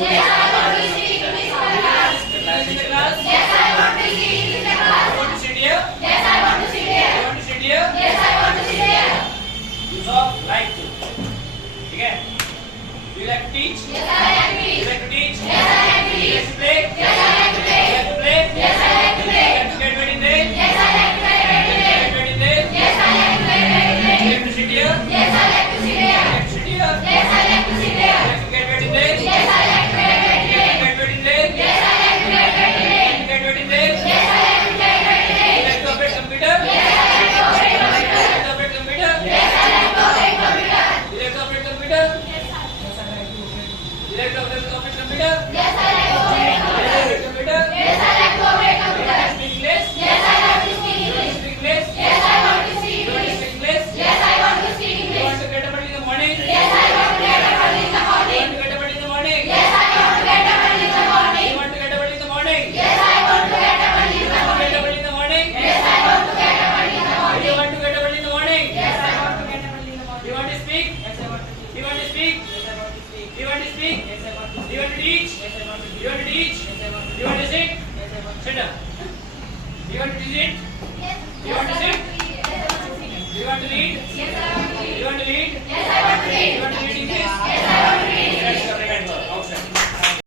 Yes, I want to speak English in the class. Yes, I want to speak English in the class. You want to sit here? Yes, I want to sit here. You want to sit here? Yes, I want to sit here. You all like to. ठीक है? You like to teach? Yes, I like to You teach. like to teach? Yes, I like to You teach. like to play? Yes, I like to play. You like to play? Yes, I like to play. You like to get ready there? Yes, I like to play You like to get ready there? Yes, I like to play You like to sit here? Yes, I like to sit You here. like to sit here? Yes, I like to sit You here. like to get ready there? Yes, I like to play You like to get ready there? Yes, I like to play You like to get ready there? Yes, I like to play You like to operate computer? Yes, I like to operate computer. You like to operate computer? Yes, I like to operate computer. You like to operate computer? You like to operate computer? Yes, I like to operate computer. Computer? Yes, I like to operate You computer. like to speak English? Yes, I like to speak You want to English. speak English? Yes, I want to speak You want to English. speak English? Yes, I want to speak You English. want to get up early in the morning? Yes, I want to get up early in the You morning. want to get up early in the morning? Yes, I want to get up early in the You morning. want to get up early in the morning? Yes, I want to get up early in the You want to get morning. up early in the morning? Yes, I want to get up early in the You morning. want to get up early in the morning? Yes, I want to get up early in the morning. You want to speak? Yes, I want to speak. You want to speak? Yes, I want to speak. You want to speak? Yes, I want to You want to teach? Yes, I want to You want to teach? Yes, I want to You want to sit? Yes, I want to Sit down. You want to sit? Yes, You want to sit? yes, I want to read. You want to read? Yes, I want to read. You want to read? Yes, I want to read. You want to read English? Yes, I want to read. That's correct.